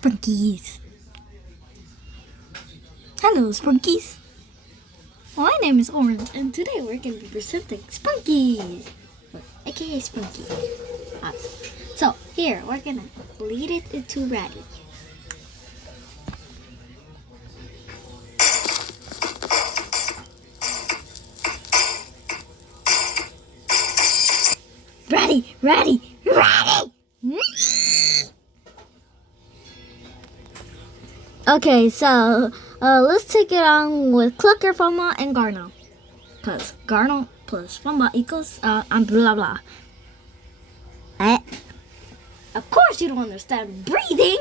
Sprunkies. Hello, Sprunkies. My name is Orange, and today we're going to be presenting Sprunkies, aka Sprunky. So here we're gonna lead it into Ratty. Ratty! Okay, so let's take it on with Clucker, Fumba, and Garno. Cause Garno plus Fumba equals blah blah. Of course you don't understand breathing.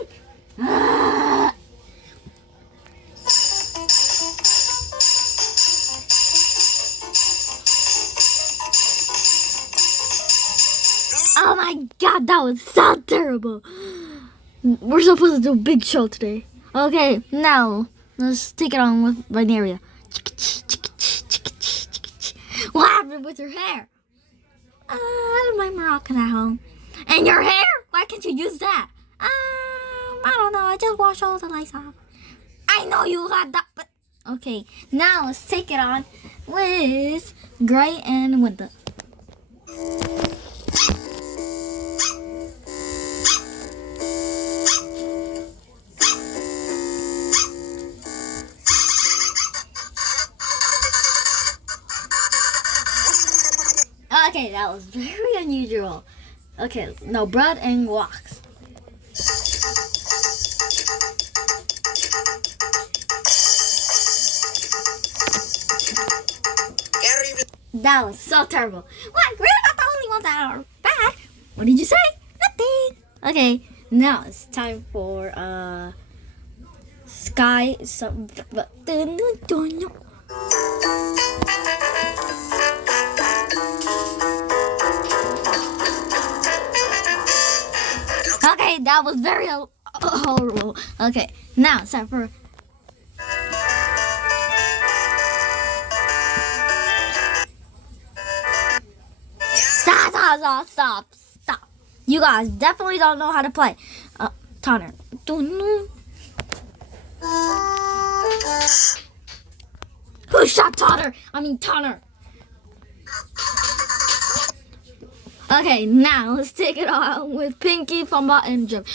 Oh my god, that was so terrible. We're supposed to do a big show today. Okay, now let's take it on with Binaria. What happened with your hair? I don't mind Moroccan at home. And your hair? Why can't you use that? I don't know. I just wash all the lights off. I know you had that, but okay. Now let's take it on with Gray and Winter. Okay, that was very unusual. Okay, now Brad and Wax. That was so terrible. What? We're not the only ones that are bad. What did you say? Nothing. Okay, now it's time for Sky. Okay, that was very horrible. Okay, now it's time for stop. You guys definitely don't know how to play. Tanner. Who shot Tanner? Tanner. Okay, now let's take it on with Pinky, Fumba, and Jim.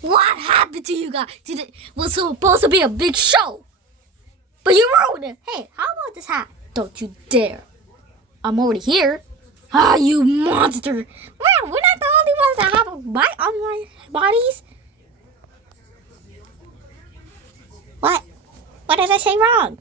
What happened to you guys? It was supposed to be a big show, but you ruined it. Hey, how about this hat? Don't you dare. I'm already here. You monster. Wow, we're not the only ones that have a bite on my bodies. What? What did I say wrong?